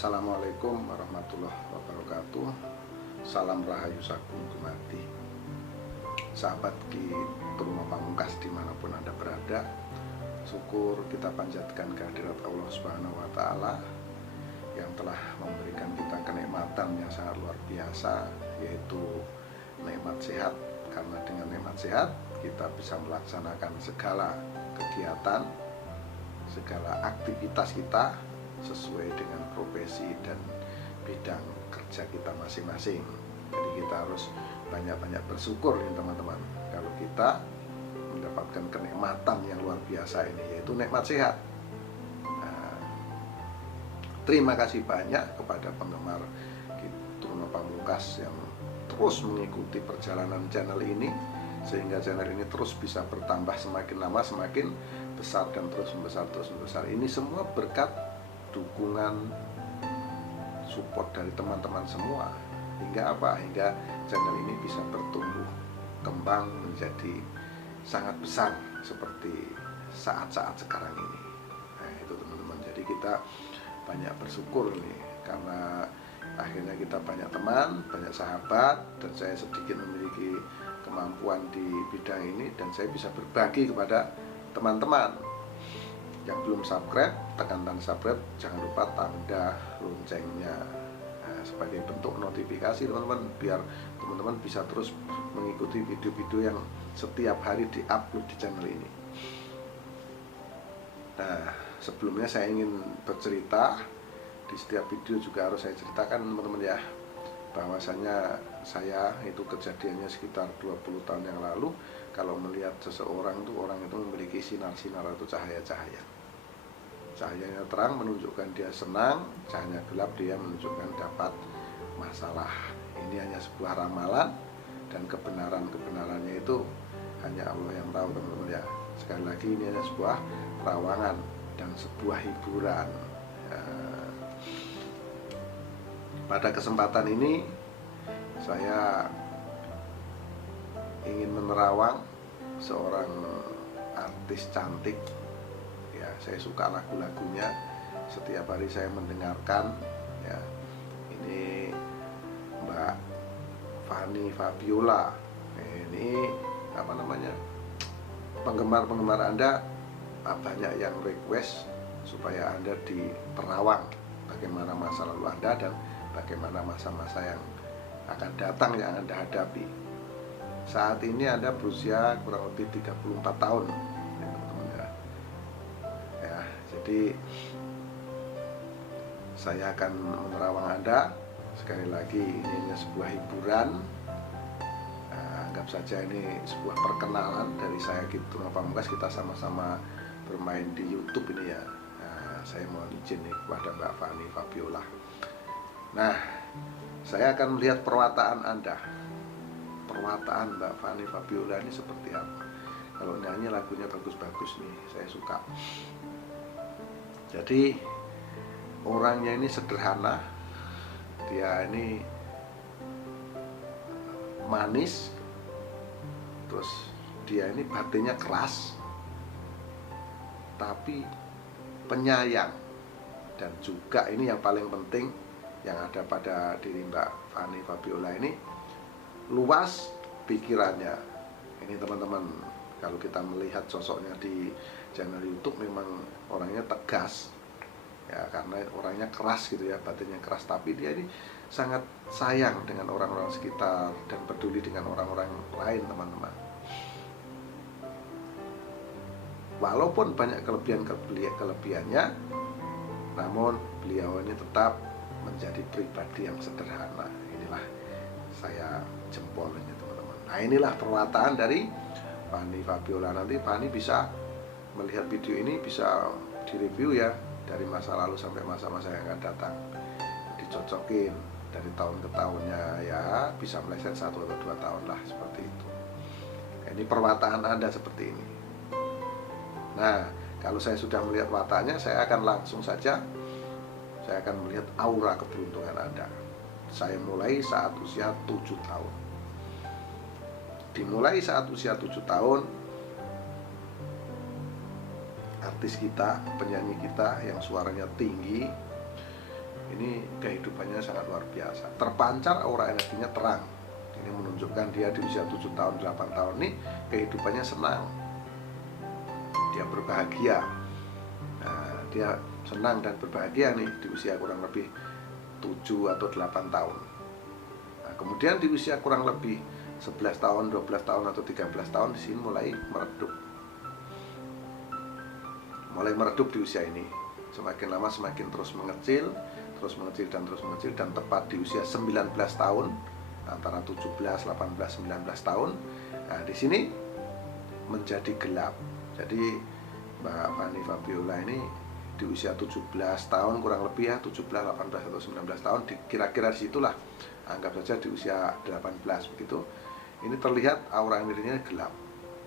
Assalamualaikum warahmatullahi wabarakatuh. Salam rahayu sagung kumati. Sahabat Ki Truno Pamungkas dimanapun Anda berada, syukur kita panjatkan kehadirat Allah Subhanahu wa Ta'ala yang telah memberikan kita kenikmatan yang sangat luar biasa, yaitu nikmat sehat. Karena dengan nikmat sehat kita bisa melaksanakan segala kegiatan, segala aktivitas kita sesuai dengan profesi dan bidang kerja kita masing-masing. Jadi kita harus banyak-banyak bersyukur nih teman-teman, kalau kita mendapatkan kenikmatan yang luar biasa ini, yaitu nikmat sehat. Nah, terima kasih banyak kepada penggemar Ki Truno Pamungkas yang terus mengikuti perjalanan channel ini, sehingga channel ini terus bisa bertambah, semakin lama semakin besar dan terus membesar. Ini semua berkat dukungan, support dari teman-teman semua, hingga channel ini bisa bertumbuh kembang menjadi sangat besar seperti saat-saat sekarang ini. Nah itu teman-teman, jadi kita banyak bersyukur nih, karena akhirnya kita banyak teman, banyak sahabat, dan saya sedikit memiliki kemampuan di bidang ini, dan saya bisa berbagi kepada teman-teman. Yang belum subscribe, tekan tanda subscribe, jangan lupa tanda loncengnya, sebagai bentuk notifikasi teman-teman, biar teman-teman bisa terus mengikuti video-video yang setiap hari di-upload di channel ini. Nah, sebelumnya saya ingin bercerita, di setiap video juga harus saya ceritakan teman-teman ya, bahwasanya saya itu kejadiannya sekitar 20 tahun yang lalu. Kalau melihat seseorang itu, orang itu memiliki sinar-sinar atau cahaya-cahaya. Cahayanya terang menunjukkan dia senang, cahayanya gelap dia menunjukkan dapat masalah. Ini hanya sebuah ramalan, dan kebenarannya itu hanya Allah yang tahu teman-teman ya. Sekali lagi, ini hanya sebuah terawangan dan sebuah hiburan. Pada kesempatan ini saya ingin menerawang seorang artis cantik ya. Saya suka lagu-lagunya, setiap hari saya mendengarkan ya. Ini Mbak Fanny Fabiola. Ini apa namanya, penggemar Anda banyak yang request supaya Anda diterawang bagaimana masa lalu Anda dan bagaimana masa-masa yang akan datang yang Anda hadapi. Saat ini Anda berusia kurang lebih 34 tahun ya, teman-teman ya. Jadi saya akan menerawang Anda. Sekali lagi, ini hanya sebuah hiburan. Anggap saja ini sebuah perkenalan dari saya Ki Truno Pamungkas. Kita sama-sama bermain di YouTube ini ya. Saya mohon izin nih kepada Mbak Fanny Fabiola. Nah, saya akan melihat perwataan Anda. Perwataan Mbak Fanny Fabiola ini seperti apa. Kalau nyanyi lagunya bagus-bagus nih, saya suka. Jadi orangnya ini sederhana, dia ini manis, terus dia ini batinnya keras, tapi penyayang. Dan juga ini yang paling penting yang ada pada diri Mbak Fanny Fabiola ini, luas pikirannya. Ini teman-teman, kalau kita melihat sosoknya di channel YouTube, memang orangnya tegas ya, karena orangnya keras gitu ya, batinnya keras, tapi dia ini sangat sayang dengan orang-orang sekitar dan peduli dengan orang-orang lain teman-teman. Walaupun banyak kelebihannya, namun beliau ini tetap menjadi pribadi yang sederhana. Inilah saya jempol ini teman-teman. Nah, inilah perwataan dari Fanny Fabiola. Nanti Fanny bisa melihat video ini, bisa direview ya, dari masa lalu sampai masa-masa yang akan datang, dicocokin dari tahun ke tahunnya ya, bisa meleset 1 atau 2 tahun lah, seperti itu. Ini perwataan Anda seperti ini. Nah, kalau saya sudah melihat watanya, saya akan langsung saja, saya akan melihat aura keberuntungan Anda. Saya mulai saat usia 7 tahun. Dimulai saat usia 7 tahun, artis kita, penyanyi kita yang suaranya tinggi, ini ini kehidupannya sangat luar biasa. Terpancar aura energinya terang. Ini menunjukkan dia di usia 7 tahun, 8 tahun ini kehidupannya senang. Dia berbahagia. Nah, dia senang dan berbahagia nih di usia kurang lebih 7 atau 8 tahun. Nah, kemudian di usia kurang lebih 11 tahun, 12 tahun atau 13 tahun di sini mulai meredup. Mulai meredup di usia ini. Semakin lama semakin terus mengecil dan tepat di usia 19 tahun, antara 17, 18, 19 tahun. Nah, di sini menjadi gelap. Jadi Mbak Fanny Fabiola ini di usia 17 tahun kurang lebih ya, 17, 18 atau 19 tahun, kira-kira disitulah, anggap saja di usia 18 begitu. Ini terlihat aura energinya gelap.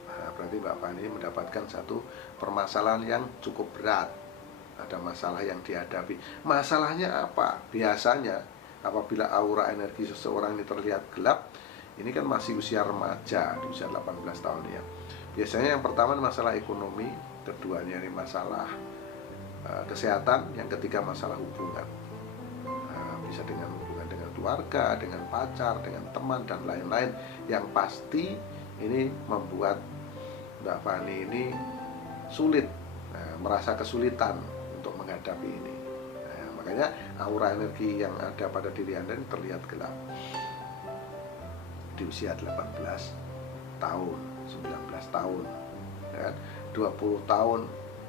Nah, berarti Mbak Fanny mendapatkan satu permasalahan yang cukup berat. Ada masalah yang dihadapi. Masalahnya apa? Biasanya apabila aura energi seseorang ini terlihat gelap, ini kan masih usia remaja, di usia 18 tahun ya. Biasanya yang pertama masalah ekonomi, keduanya ini masalah kesehatan, yang ketiga masalah hubungan. Bisa dengan hubungan dengan keluarga, dengan pacar, dengan teman dan lain-lain. Yang pasti ini membuat Mbak Fanny ini sulit, merasa kesulitan untuk menghadapi ini. Makanya aura energi yang ada pada diri Anda ini terlihat gelap di usia 18 tahun, 19 tahun, ya, 20 tahun,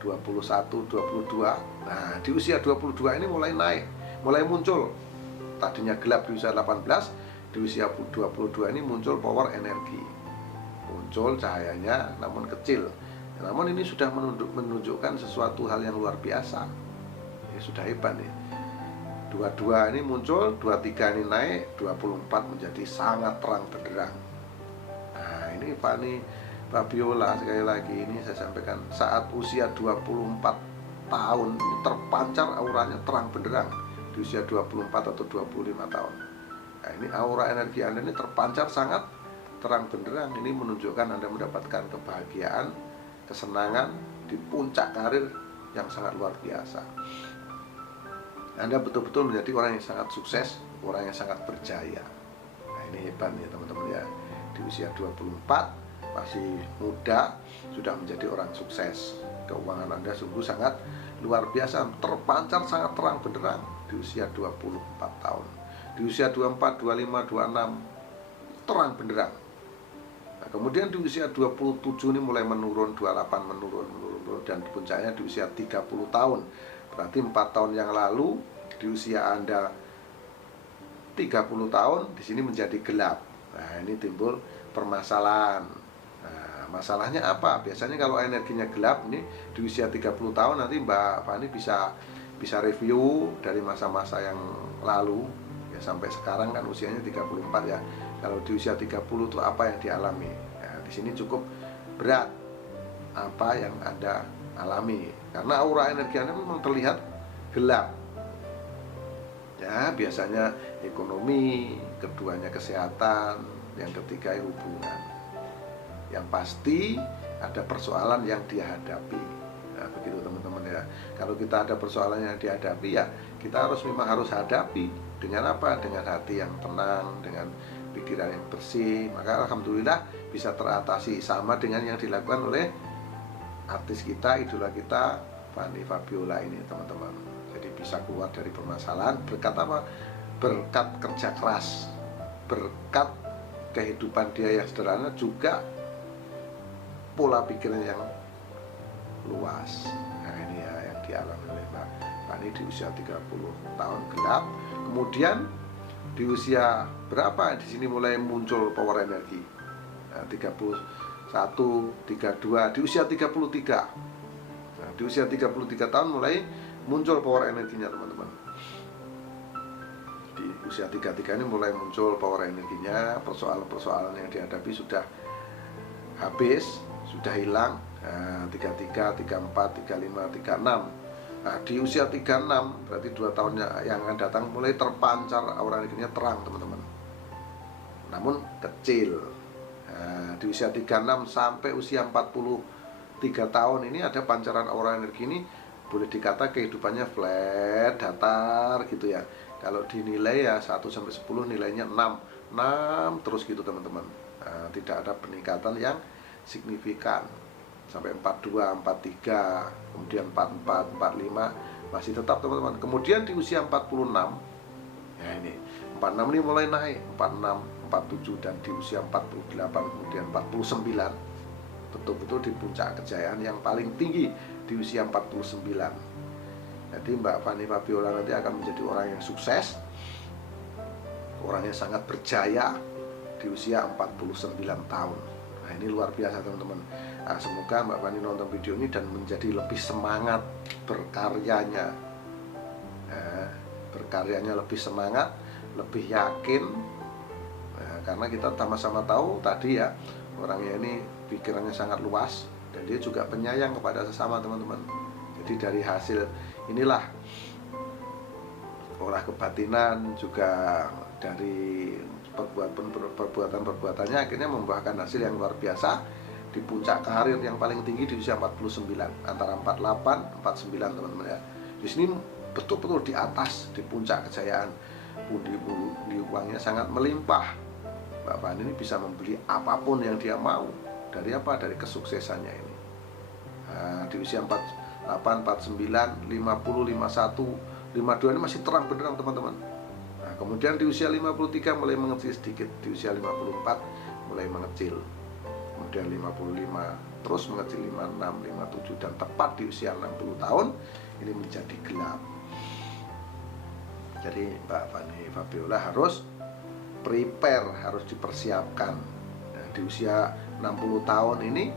21, 22. Nah, di usia 22 ini mulai naik, mulai muncul. Tadinya gelap di usia 18, di usia 22 ini muncul power energi. Muncul cahayanya namun kecil. Namun ini sudah menunjukkan sesuatu hal yang luar biasa. Ini sudah hebat nih. 22 ini muncul, 23 ini naik, 24 menjadi sangat terang benderang. Nah, ini Fanny Fabiola, sekali lagi ini saya sampaikan, saat usia 24 tahun ini terpancar auranya terang benderang. Di usia 24 atau 25 tahun. Nah, ini aura energi Anda ini terpancar sangat terang benderang. Ini menunjukkan Anda mendapatkan kebahagiaan, kesenangan di puncak karir yang sangat luar biasa. Anda betul-betul menjadi orang yang sangat sukses, orang yang sangat berjaya. Nah, ini hebat ya teman-teman ya. Di usia 24 masih muda sudah menjadi orang sukses. Keuangan Anda sungguh sangat luar biasa, terpancar sangat terang benderang di usia 24 tahun. Di usia 24, 25, 26 terang benderang. Nah, kemudian di usia 27 ini mulai menurun, 28 menurun dan puncaknya di usia 30 tahun. Berarti 4 tahun yang lalu di usia Anda 30 tahun di sini menjadi gelap. Nah, ini timbul permasalahan. Nah, masalahnya apa? Biasanya kalau energinya gelap ini di usia 30 tahun nanti Mbak Fanny bisa review dari masa-masa yang lalu ya, sampai sekarang kan usianya 34 ya. Kalau di usia 30 itu apa yang dialami? Nah, di sini cukup berat apa yang Anda alami karena aura energi Anda memang terlihat gelap. Ya, biasanya ekonomi, keduanya kesehatan, yang ketiga hubungan. Yang pasti ada persoalan yang dihadapi. Nah, begitu teman-teman ya. Kalau kita ada persoalan yang dihadapi ya, kita memang harus hadapi dengan apa? Dengan hati yang tenang, dengan pikiran yang bersih. Maka alhamdulillah bisa teratasi, sama dengan yang dilakukan oleh artis kita, idola kita, Fanny Fabiola ini teman-teman. Jadi bisa keluar dari permasalahan berkat apa? Berkat kerja keras, berkat kehidupan dia yang sederhana, juga pola pikirnya yang luas. Nah, ini ya yang dialami oleh Mbak Fanny di usia 30 tahun gelap. Kemudian di usia berapa di sini mulai muncul power energi? Nah, 31, 32, di usia 33. Nah, di usia 33 tahun mulai muncul power energinya teman-teman. Di usia 33 ini mulai muncul power energinya, persoalan-persoalan yang dihadapi sudah habis, sudah hilang. Nah, 33, 34, 35, 36. Nah, di usia 36 berarti 2 tahun yang akan datang mulai terpancar aura energinya terang teman-teman. Namun kecil. Nah, di usia 36 sampai usia 43 tahun ini ada pancaran aura energi ini boleh dikata kehidupannya flat, datar gitu ya. Kalau dinilai ya 1 sampai 10 nilainya 6 terus gitu teman-teman. Nah, tidak ada peningkatan yang signifikan. Sampai 42, 43, kemudian 44, 45 masih tetap teman-teman. Kemudian di usia 46, ya ini 46 ini mulai naik, 46, 47, dan di usia 48 kemudian 49, betul-betul di puncak kejayaan yang paling tinggi di usia 49. Jadi Mbak Fanny Fabiola nanti akan menjadi orang yang sukses, orang yang sangat berjaya di usia 49 tahun. Nah, ini luar biasa teman-teman. Nah, semoga Mbak Fanny nonton video ini dan menjadi lebih semangat berkaryanya. Nah, berkaryanya lebih semangat, lebih yakin. Nah, karena kita sama-sama tahu tadi ya, orangnya ini pikirannya sangat luas dan dia juga penyayang kepada sesama teman-teman. Jadi dari hasil inilah olah kebatinan, juga dari perbuatan-perbuatannya akhirnya membuahkan hasil yang luar biasa di puncak karir yang paling tinggi di usia 49, antara 48, 49 teman-teman ya. Di sini betul-betul di atas, di puncak kejayaan. Pundi uangnya sangat melimpah. Mbak Fanny ini bisa membeli apapun yang dia mau. Dari apa? Dari kesuksesannya ini. Nah, di usia 48, 49, 50, 51, 52 ini masih terang benderang teman-teman. Nah, kemudian di usia 53 mulai mengecil sedikit, di usia 54 mulai mengecil, kemudian 55 terus mengecil, 56, 57, dan tepat di usia 60 tahun ini menjadi gelap. Jadi Mbak Fanny Fabiola harus prepare, harus dipersiapkan. Nah, di usia 60 tahun ini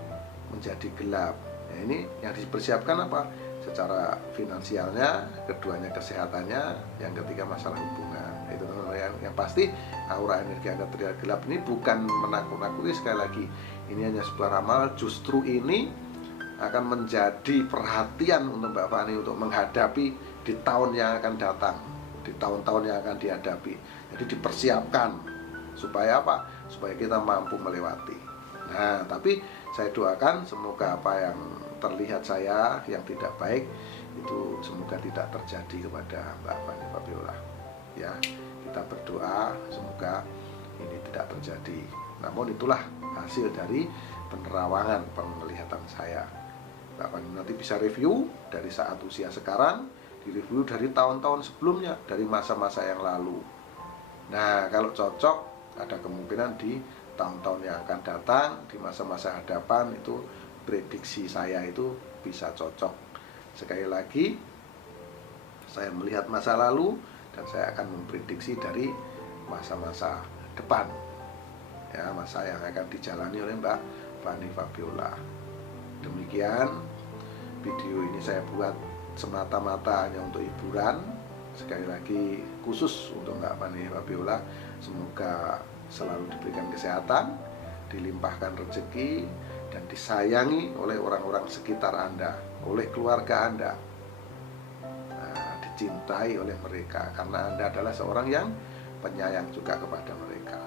menjadi gelap. Nah, ini yang dipersiapkan apa? Secara finansialnya, keduanya kesehatannya, yang ketiga masalah hubungan. Itu yang pasti aura energi angka tunggal gelap ini bukan menakut-nakuti. Sekali lagi, ini hanya sebuah ramal. Justru ini akan menjadi perhatian untuk Mbak Fanny untuk menghadapi di tahun yang akan datang, di tahun-tahun yang akan dihadapi. Jadi dipersiapkan supaya apa? Supaya kita mampu melewati. Nah, tapi saya doakan semoga apa yang terlihat saya yang tidak baik itu semoga tidak terjadi kepada Mbak Fanny Fabiola. Ya, kita berdoa semoga ini tidak terjadi. Namun itulah hasil dari penerawangan penglihatan saya. Mbak Fanny nanti bisa review dari saat usia sekarang, direview dari tahun-tahun sebelumnya, dari masa-masa yang lalu. Nah, kalau cocok, ada kemungkinan di tahun-tahun yang akan datang, di masa-masa hadapan itu prediksi saya itu bisa cocok. Sekali lagi, saya melihat masa lalu dan saya akan memprediksi dari masa-masa depan, ya, masa yang akan dijalani oleh Mbak Fanny Fabiola. Demikian video ini saya buat semata-mata hanya untuk hiburan. Sekali lagi khusus untuk Mbak Fanny Fabiola, semoga selalu diberikan kesehatan, dilimpahkan rezeki, dan disayangi oleh orang-orang sekitar Anda, oleh keluarga Anda. Nah, dicintai oleh mereka karena Anda adalah seorang yang penyayang juga kepada mereka.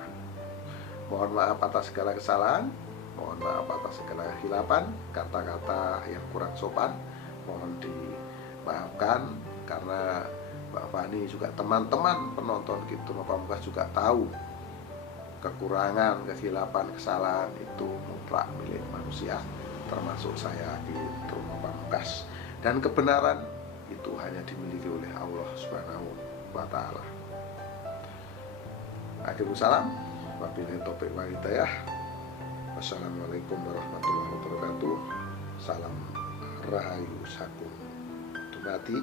Mohon maaf atas segala kesalahan, mohon maaf atas segala kehilapan, kata-kata yang kurang sopan mohon dimaafkan, karena Mbak Fanny juga teman-teman penonton Truma Pamungkas juga tahu kekurangan, kehilapan, kesalahan itu mutlak milik manusia, termasuk saya di Truma Pamungkas, dan kebenaran itu hanya dimiliki oleh Allah Subhanahu wa Ta'ala. Akhirul salam, wabillahi taufiq wal hidayah. Wassalamualaikum warahmatullahi wabarakatuh. Salam Rahayu Sagung Dumadi,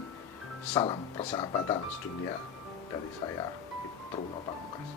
salam persahabatan sedunia dari saya Truma Pamungkas.